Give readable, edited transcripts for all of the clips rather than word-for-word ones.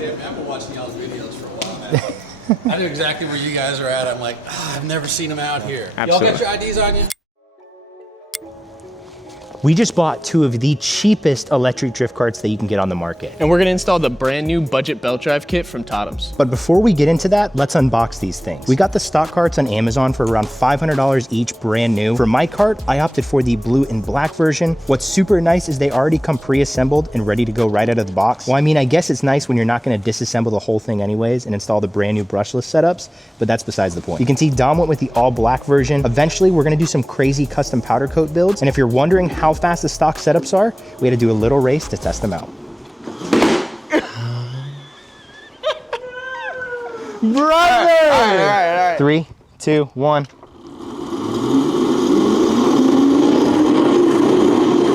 hit me. I've been watching y'all's videos for a while now. I knew exactly where you guys are at. I'm like, I've never seen them out here. Y'all got your IDs on you? We just bought 2 of the cheapest electric drift carts that you can get on the market. And we're gonna install the brand new budget belt drive kit from Totems. But before we get into that, let's unbox these things. We got the stock carts on Amazon for around $500 each, brand new. For my cart, I opted for the blue and black version. What's super nice is they already come pre-assembled and ready to go right out of the box. Well, I mean, I guess it's nice when you're not gonna disassemble the whole thing anyways and install the brand new brushless setups, but that's besides the point. You can see Dom went with the all black version. Eventually, we're gonna do some crazy custom powder coat builds. And if you're wondering how fast the stock setups are, we had to do a little race to test them out. Brother! All right. 3, 2, 1.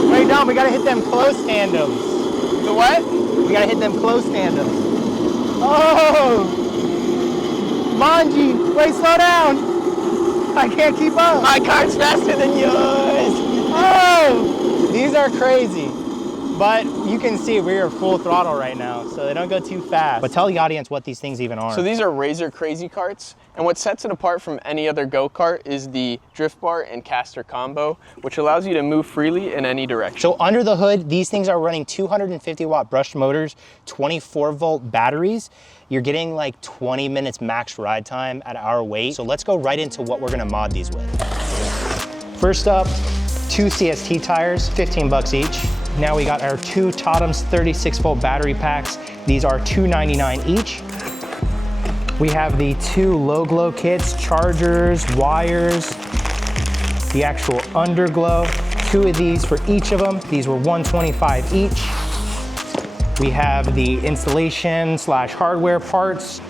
Wait, Dom, we gotta hit them close tandems. The what? We gotta hit them close tandems. Oh! Manji, wait, slow down. I can't keep up. My cart's faster than yours. Oh! These are crazy, but you can see we are full throttle right now, so they don't go too fast. But tell the audience what these things even are. So these are Razor Crazy carts, and what sets it apart from any other go-kart is the drift bar and caster combo, which allows you to move freely in any direction. So under the hood, these things are running 250 watt brushed motors, 24 volt batteries. You're getting like 20 minutes max ride time at our weight. So let's go right into what we're gonna mod these with. First up, 2 CST tires, 15 bucks each. Now we got our 2 Totems 36 volt battery packs. These are $2.99 each. We have the 2 LowGlow kits, chargers, wires, the actual underglow. 2 of these for each of them. These were $125 each. We have the installation / hardware parts.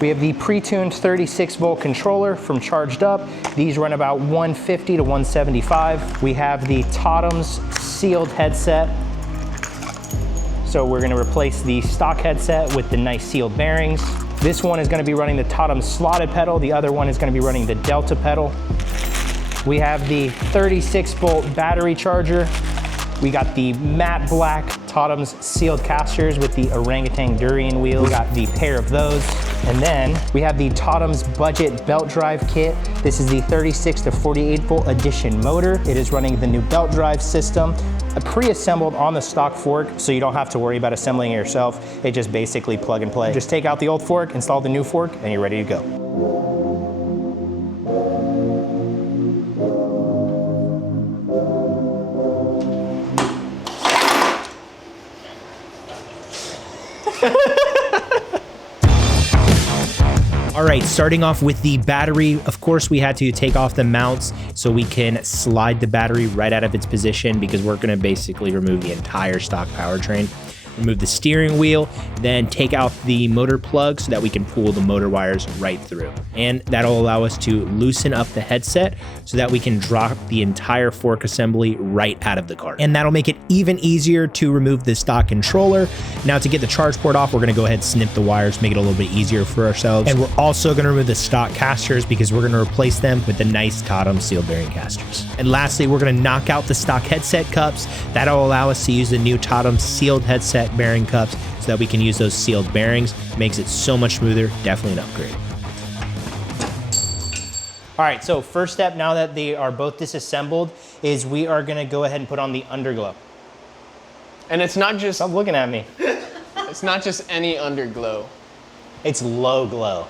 We have the pre-tuned 36 volt controller from Charged Up. These run about $150 to $175. We have the Totems sealed headset. So we're gonna replace the stock headset with the nice sealed bearings. This one is gonna be running the Totems slotted pedal. The other one is gonna be running the Delta pedal. We have the 36 volt battery charger. We got the matte black Totems sealed casters with the orangutan durian wheels. We got the pair of those. And then we have the Totems budget belt drive kit. This is the 36 to 48 volt edition motor. It is running the new belt drive system, pre-assembled on the stock fork, so you don't have to worry about assembling it yourself. It just basically plug and play. Just take out the old fork, install the new fork, and you're ready to go. All right, starting off with the battery, of course, we had to take off the mounts so we can slide the battery right out of its position because we're gonna basically remove the entire stock powertrain. Remove the steering wheel, then take out the motor plug so that we can pull the motor wires right through. And that'll allow us to loosen up the headset so that we can drop the entire fork assembly right out of the cart. And that'll make it even easier to remove the stock controller. Now to get the charge port off, we're gonna go ahead and snip the wires, make it a little bit easier for ourselves. And we're also gonna remove the stock casters because we're gonna replace them with the nice Totems sealed bearing casters. And lastly, we're gonna knock out the stock headset cups. That'll allow us to use the new Totems sealed headset bearing cups so that we can use those sealed bearings. Makes it so much smoother, definitely an upgrade. All right, so first step now that they are both disassembled is we are gonna go ahead and put on the underglow. And it's not just... Stop looking at me. It's not just any underglow. It's LowGlow.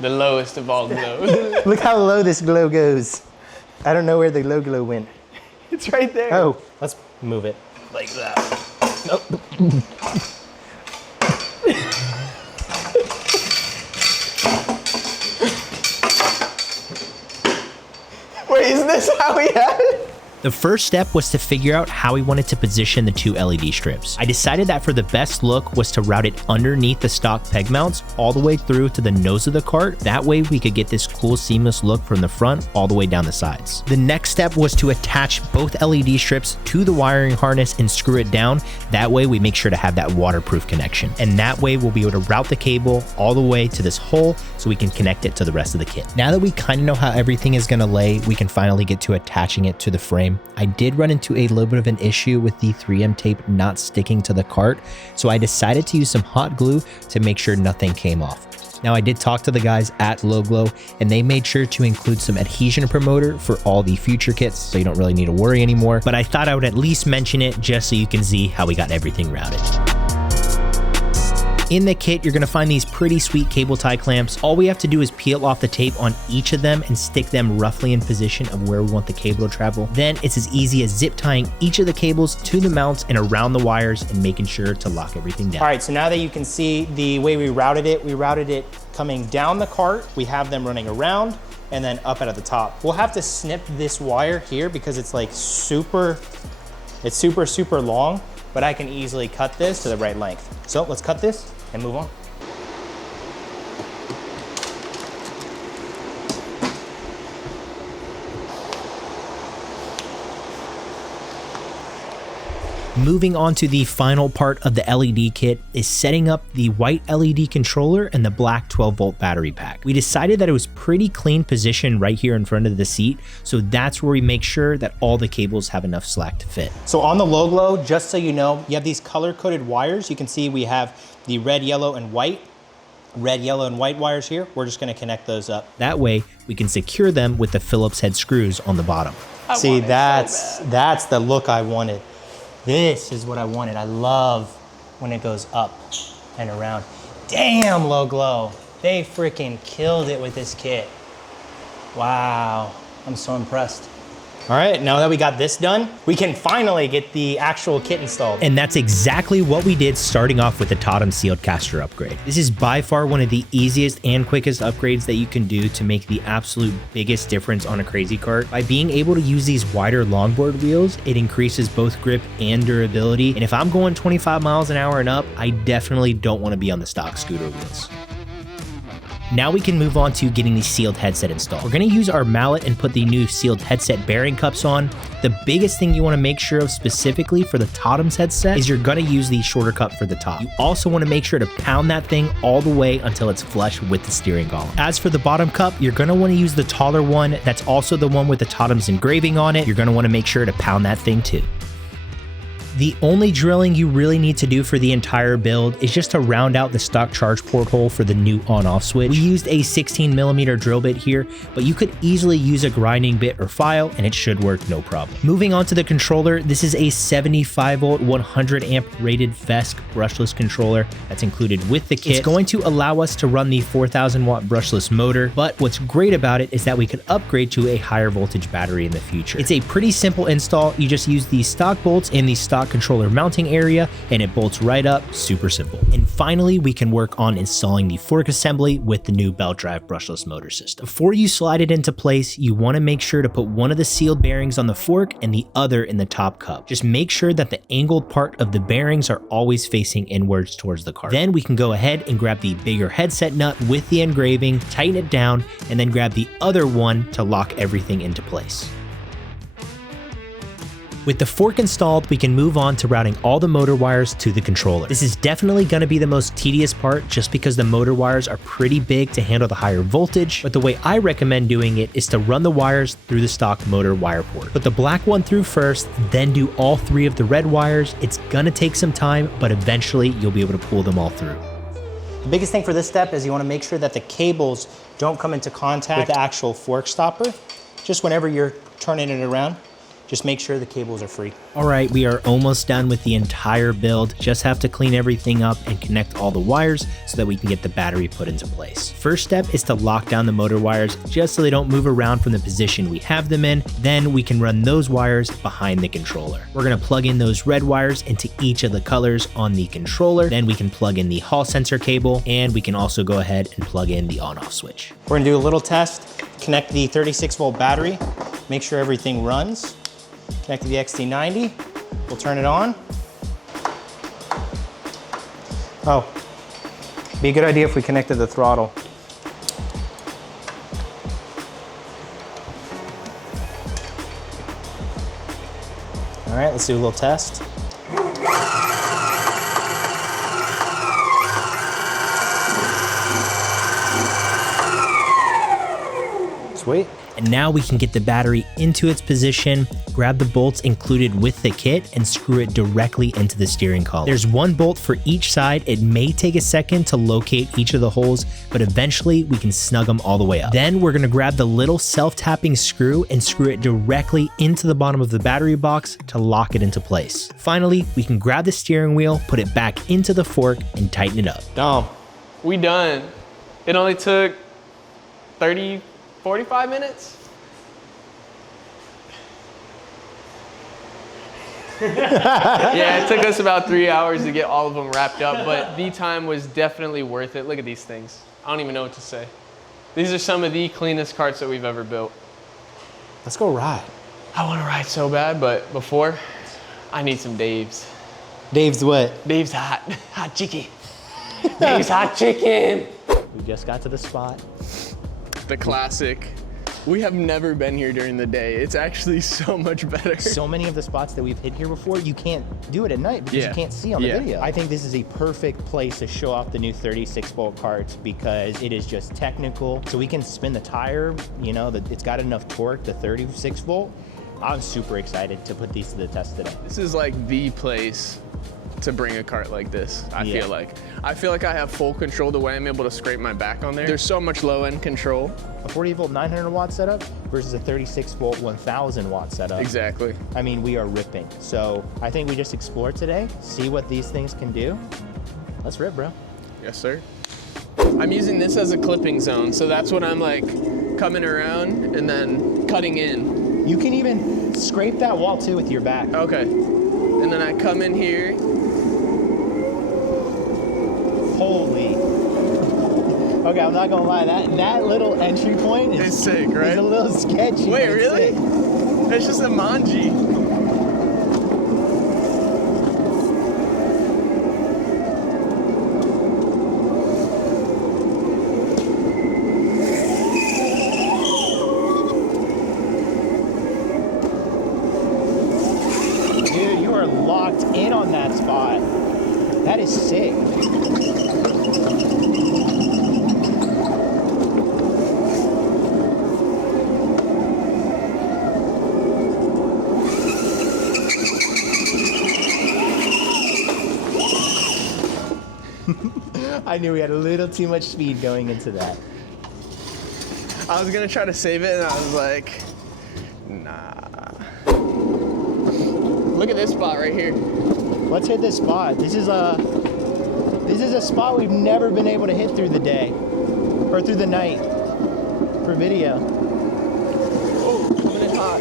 The lowest of all glows. Look how low this glow goes. I don't know where the LowGlow went. It's right there. Oh, let's move it like that. Nope. Wait, is this how we had it? The first step was to figure out how we wanted to position the 2 LED strips. I decided that for the best look was to route it underneath the stock peg mounts all the way through to the nose of the cart. That way we could get this cool seamless look from the front all the way down the sides. The next step was to attach both LED strips to the wiring harness and screw it down. That way we make sure to have that waterproof connection. And that way we'll be able to route the cable all the way to this hole so we can connect it to the rest of the kit. Now that we kind of know how everything is going to lay, we can finally get to attaching it to the frame frame, I did run into a little bit of an issue with the 3M tape not sticking to the cart, so I decided to use some hot glue to make sure nothing came off. Now, I did talk to the guys at LowGlow, and they made sure to include some adhesion promoter for all the future kits, so you don't really need to worry anymore. But I thought I would at least mention it just so you can see how we got everything routed. In the kit, you're gonna find these pretty sweet cable tie clamps. All we have to do is peel off the tape on each of them and stick them roughly in position of where we want the cable to travel. Then it's as easy as zip tying each of the cables to the mounts and around the wires and making sure to lock everything down. All right, so now that you can see the way we routed it coming down the cart. We have them running around and then up at the top. We'll have to snip this wire here because it's like super long, but I can easily cut this to the right length. So let's cut this and move on. Moving on to the final part of the LED kit is setting up the white LED controller and the black 12-volt battery pack. We decided that it was pretty clean position right here in front of the seat, so that's where we make sure that all the cables have enough slack to fit. So on the LowGlow, just so you know, you have these color-coded wires. You can see we have the red, yellow, and white wires here. We're just gonna connect those up. That way, we can secure them with the Phillips head screws on the bottom. See, that's the look I wanted. This is what I wanted. I love when it goes up and around. Damn, LowGlow. They freaking killed it with this kit. Wow, I'm so impressed. All right, now that we got this done, we can finally get the actual kit installed. And that's exactly what we did, starting off with the Totem sealed caster upgrade. This is by far one of the easiest and quickest upgrades that you can do to make the absolute biggest difference on a crazy kart. By being able to use these wider longboard wheels, it increases both grip and durability. And if I'm going 25 miles an hour and up, I definitely don't want to be on the stock scooter wheels. Now we can move on to getting the sealed headset installed. We're gonna use our mallet and put the new sealed headset bearing cups on. The biggest thing you wanna make sure of specifically for the Totems headset is you're gonna use the shorter cup for the top. You also wanna make sure to pound that thing all the way until it's flush with the steering column. As for the bottom cup, you're gonna wanna use the taller one. That's also the one with the Totems engraving on it. You're gonna wanna make sure to pound that thing too. The only drilling you really need to do for the entire build is just to round out the stock charge port hole for the new on-off switch. We used a 16mm drill bit here, but you could easily use a grinding bit or file and it should work no problem. Moving on to the controller, this is a 75V 100A rated VESC brushless controller that's included with the kit. It's going to allow us to run the 4000W brushless motor, but what's great about it is that we could upgrade to a higher voltage battery in the future. It's a pretty simple install. You just use the stock bolts in the stock controller mounting area and it bolts right up, super simple. And finally, we can work on installing the fork assembly with the new belt drive brushless motor system. Before you slide it into place, you want to make sure to put one of the sealed bearings on the fork and the other in the top cup. Just make sure that the angled part of the bearings are always facing inwards towards the cart. Then we can go ahead and grab the bigger headset nut with the engraving, tighten it down, and then grab the other one to lock everything into place. With the fork installed, we can move on to routing all the motor wires to the controller. This is definitely going to be the most tedious part just because the motor wires are pretty big to handle the higher voltage, but the way I recommend doing it is to run the wires through the stock motor wire port. Put the black one through first, then do all three of the red wires. It's going to take some time, but eventually you'll be able to pull them all through. The biggest thing for this step is you want to make sure that the cables don't come into contact with the actual fork stopper. Just whenever you're turning it around, just make sure the cables are free. All right, we are almost done with the entire build. Just have to clean everything up and connect all the wires so that we can get the battery put into place. First step is to lock down the motor wires just so they don't move around from the position we have them in. Then we can run those wires behind the controller. We're gonna plug in those red wires into each of the colors on the controller. Then we can plug in the hall sensor cable and we can also go ahead and plug in the on-off switch. We're gonna do a little test, connect the 36V battery, make sure everything runs. Connect to the XT90, we'll turn it on. Oh, be a good idea if we connected the throttle. All right, let's do a little test. Sweet. And now we can get the battery into its position, grab the bolts included with the kit, and screw it directly into the steering column. There's one bolt for each side. It may take a second to locate each of the holes, but eventually we can snug them all the way up. Then we're gonna grab the little self-tapping screw and screw it directly into the bottom of the battery box to lock it into place. Finally, we can grab the steering wheel, put it back into the fork, and tighten it up. Dom, we done. It only took 45 minutes? Yeah, it took us about 3 hours to get all of them wrapped up, but the time was definitely worth it. Look at these things. I don't even know what to say. These are some of the cleanest carts that we've ever built. Let's go ride. I want to ride so bad, but before, I need some Dave's. Dave's what? Dave's hot chicken. Dave's hot chicken. We just got to the spot. The classic. We have never been here during the day. It's actually so much better. So many of the spots that we've hit here before, you can't do it at night because you can't see on the video. I think this is a perfect place to show off the new 36-volt carts because it is just technical. So we can spin the tire, you know, it's got enough torque, the 36-volt. I'm super excited to put these to the test today. This is like the place to bring a cart like this, I feel like. I feel like I have full control the way I'm able to scrape my back on there. There's so much low-end control. A 40-volt 900-watt setup versus a 36-volt 1,000-watt setup. Exactly. I mean, we are ripping. So I think we just explore today, see what these things can do. Let's rip, bro. Yes, sir. I'm using this as a clipping zone, so that's what I'm like coming around and then cutting in. You can even scrape that wall too with your back. Okay. And then I come in here. Holy. Okay, I'm not gonna lie, that little entry point is sick, right? It's a little sketchy. Wait, really? It's just a manji. Dude, you are locked in on that spot. That is sick. I knew we had a little too much speed going into that. I was gonna try to save it and I was like, nah. Look at this spot right here. Let's hit this spot. This is a spot we've never been able to hit through the day or through the night for video. Oh, coming in hot.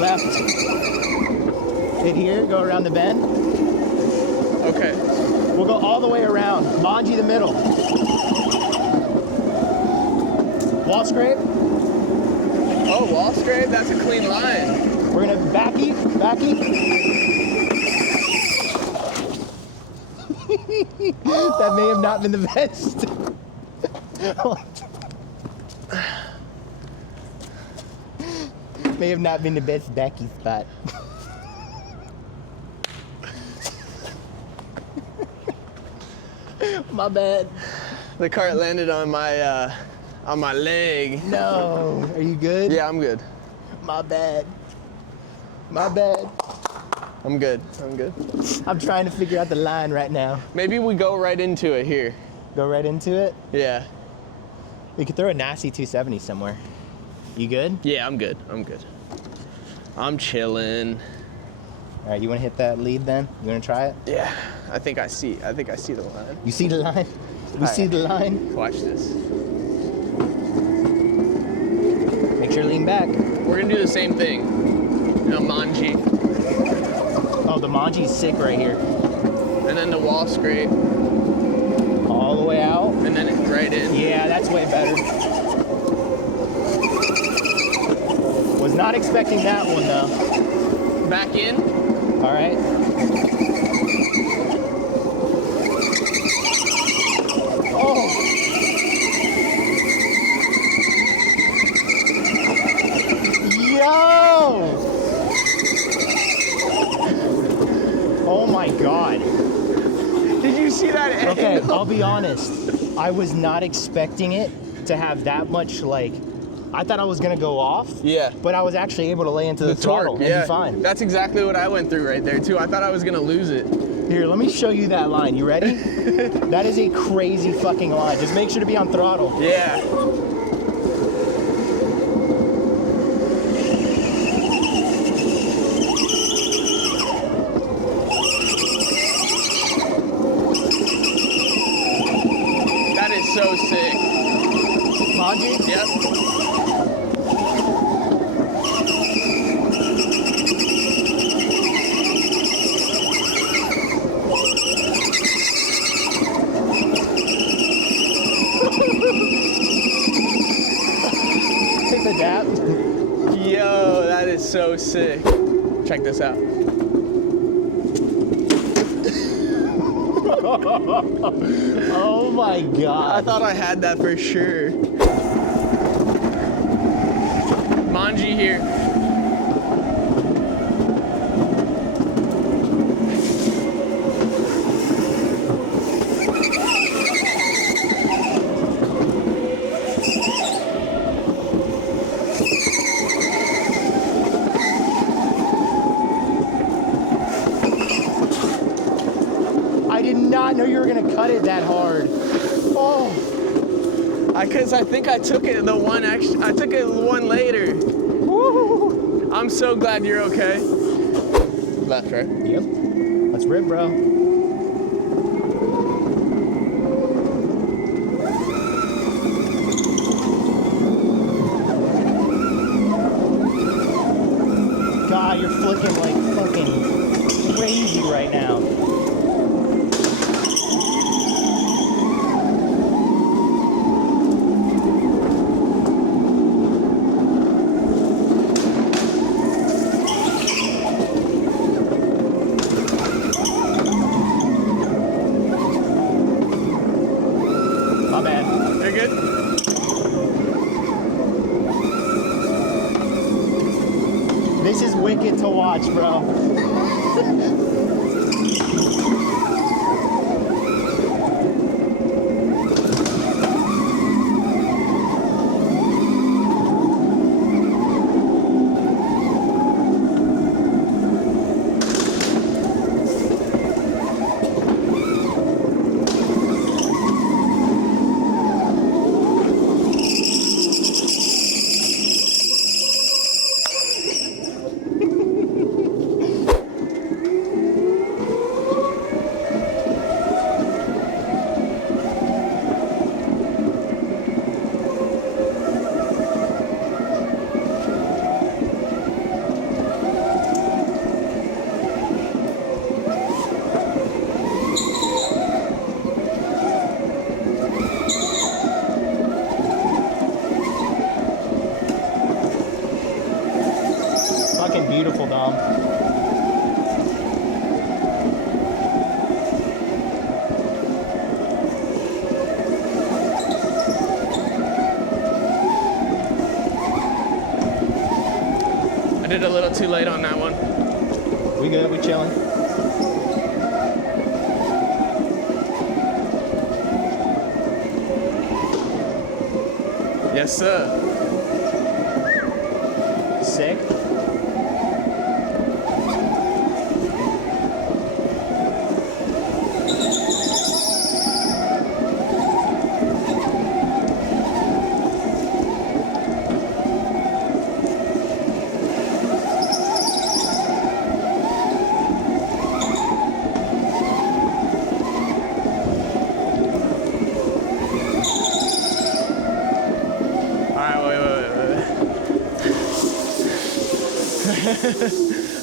Left. Hit here, go around the bend. Okay. We'll go all the way around. Manji the middle. Wall scrape. Oh, wall scrape, that's a clean line. We're gonna backy. That may have not been the best. May have not been the best backy spot. My bad. The cart landed on my leg. No, are you good? Yeah, I'm good. My bad. My bad. I'm good. I'm trying to figure out the line right now. Maybe we go right into it here. Go right into it? Yeah. We could throw a nasty 270 somewhere. You good? Yeah, I'm good. I'm chilling. All right, you want to hit that lead then? You want to try it? Yeah, I think I see the line. You see the line? We see the line. Watch this. Make sure to lean back. We're gonna do the same thing. You know, manji. Oh, the manji's sick right here. And then the wall scrape. All the way out. And then it's right in. Yeah, that's way better. Was not expecting that one though. Back in. All right. Oh. Yo! Oh my God. Did you see that angle? Okay, I'll be honest. I was not expecting it to have that much, like, I thought I was gonna go off. Yeah. But I was actually able to lay into the throttle and be fine. That's exactly what I went through right there too. I thought I was gonna lose it. Here, let me show you that line. You ready? That is a crazy fucking line. Just make sure to be on throttle. Yeah. That is so sick. Moji? Yep. Take the dap. Yo, that is so sick. Check this out. Oh my god. I thought I had that for sure. Manji here. I did not know you were gonna cut it that hard. Oh. Because I think I took it the one I took it one later. Woo. I'm so glad you're okay. Left, right? Yep. Let's rip, bro. God, you're flicking like fucking crazy right now. My bad. You're good? This is wicked to watch, bro. Fucking beautiful, Dom. I did a little too late on that one. We good? We chilling? Yes, sir. Sick.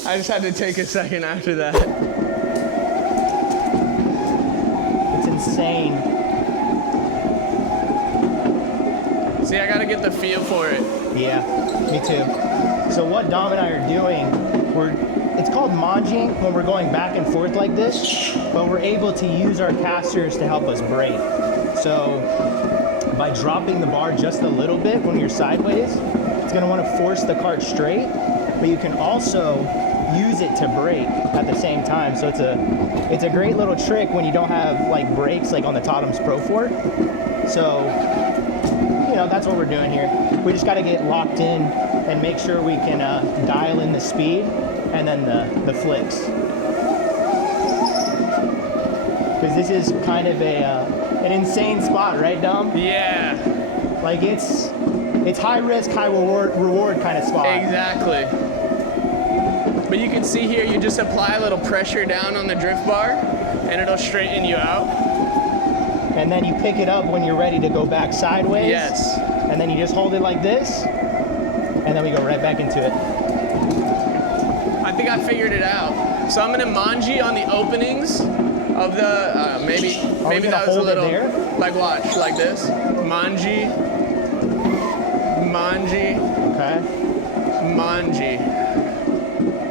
I just had to take a second after that. It's insane. See, I gotta get the feel for it. Yeah, me too. So what Dom and I are doing, it's called manjing when we're going back and forth like this, but we're able to use our casters to help us brake. So by dropping the bar just a little bit when you're sideways, it's gonna wanna force the cart straight, but you can also use it to brake at the same time. So it's a great little trick when you don't have like brakes like on the Totems Pro 4. So you know, that's what we're doing here. We just got to get locked in and make sure we can dial in the speed and then the flicks. Because this is kind of an insane spot, right, Dom? Yeah. Like it's high risk, high reward kind of spot. Exactly. But you can see here, you just apply a little pressure down on the drift bar and it'll straighten you out. And then you pick it up when you're ready to go back sideways. Yes. And then you just hold it like this, and then we go right back into it. I think I figured it out. So I'm gonna manji on the openings of the, maybe that was a little, like watch, like this. Manji, manji, okay. manji.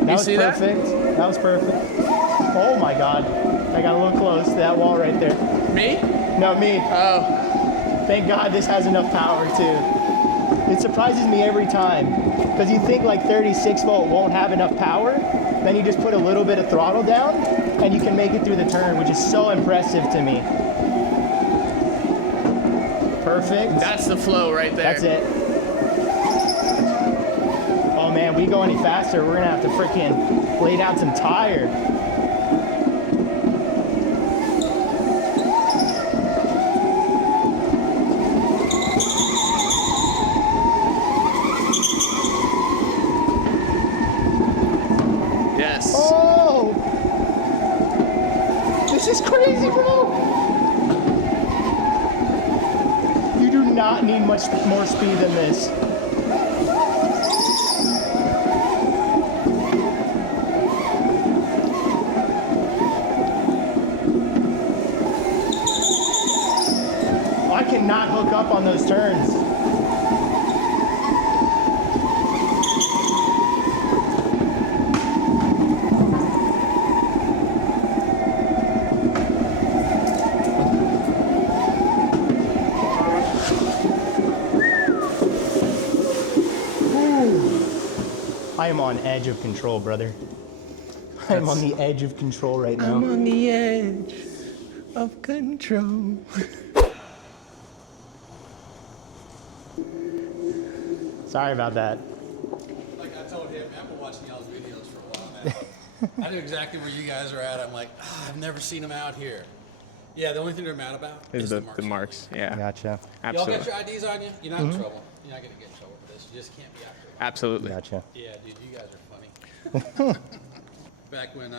That was see perfect. That was perfect. Oh my God. I got a little close to that wall right there. Me? No, me. Oh. Thank God this has enough power too. It surprises me every time. Because you think like 36 volt won't have enough power, then you just put a little bit of throttle down and you can make it through the turn, which is so impressive to me. Perfect. That's the flow right there. That's it. Oh man, we go any faster, we're gonna have to freaking lay down some tire. Yes. Oh! This is crazy, bro! You do not need much more speed than this. I cannot hook up on those turns. I am on edge of control, brother. I am on the edge of control right now. I'm on the edge of control. Sorry about that. Like I told him, I've been watching y'all's videos for a while now. I know exactly where you guys are at. I'm like, I've never seen them out here. Yeah, the only thing they're mad about is the marks. Yeah. Gotcha. Absolutely. Y'all got your IDs on you? You're not in trouble. You're not going to get in trouble for this. You just can't be out here. Absolutely. Gotcha. Yeah, dude, you guys are funny. Back when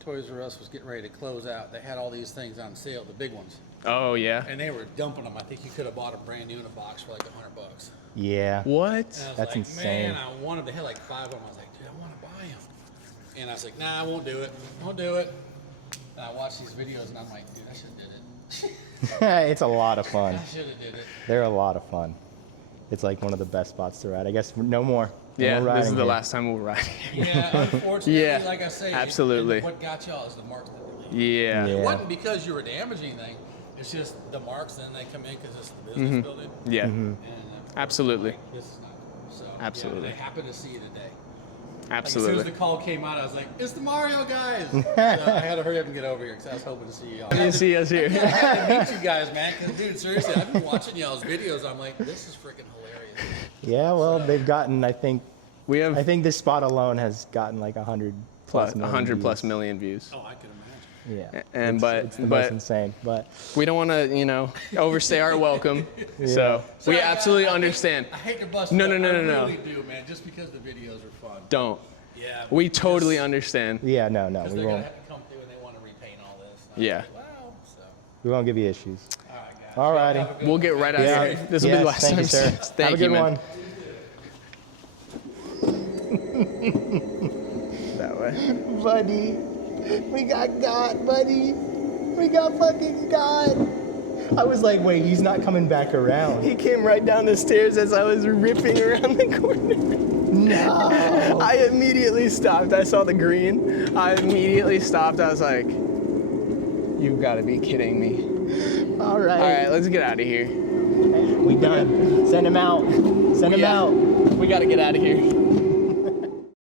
Toys R Us was getting ready to close out, they had all these things on sale, the big ones. Oh, yeah. And they were dumping them. I think you could have bought them brand new in a box for like $100. Yeah. What? And I was That's like, insane. man, I wanted, they had like 5 of them. I was like, dude, I want to buy them. And I was like, nah, I won't do it. Won't do it. And I watched these videos and I'm like, dude, I should have did it. It's a lot of fun. I should have did it. They're a lot of fun. It's like one of the best spots to ride. I guess no more. Yeah, more this is riding the here. last time we'll ride here. Yeah, unfortunately, Yeah, like I say, absolutely. what got y'all is the marks that were leaving. Yeah. Yeah. It wasn't because you were damaging anything. It's just the marks, and then they come in because it's the business building. Yeah. And Absolutely. like, this is not cool. So Absolutely. yeah, they happen to see you today. Absolutely. Like, as soon as the call came out, I was like, "It's the Mario guys!" So I had to hurry up and get over here because I was hoping to see y'all. You didn't see us here. I had to meet you guys, man. Because dude, seriously, I've been watching y'all's videos. I'm like, this is freaking hilarious. Yeah, well, they've gotten, I think this spot alone has gotten like 100 plus million 100 plus views. million views. Oh, I can imagine. Yeah. And it's the most insane, but we don't want to, overstay our welcome. So Sorry, we guys, absolutely I hate- understand. I hate to bust. No, you up. no, no, I no, no. really do, man. Just because the videos are fun. Don't. Yeah. We totally just- understand. yeah, no, Because we they're gonna won't. have to come through and they want to repaint all this. And I'm Yeah. like, wow. So, We won't give you issues. all right, guys. Alrighty. Have a good We'll one. get right out Yeah. of here. This will be the last thank time. you, sir. Thank Have a you, good man. one. That way. Buddy, we got buddy. We got fucking got. I was like, wait, he's not coming back around. He came right down the stairs as I was ripping around the corner. No. I immediately stopped. I saw the green. I immediately stopped. I was like, you've got to be kidding me. All right. All right, let's get out of here. We done. Send him out. Send him out. We got to get out of here.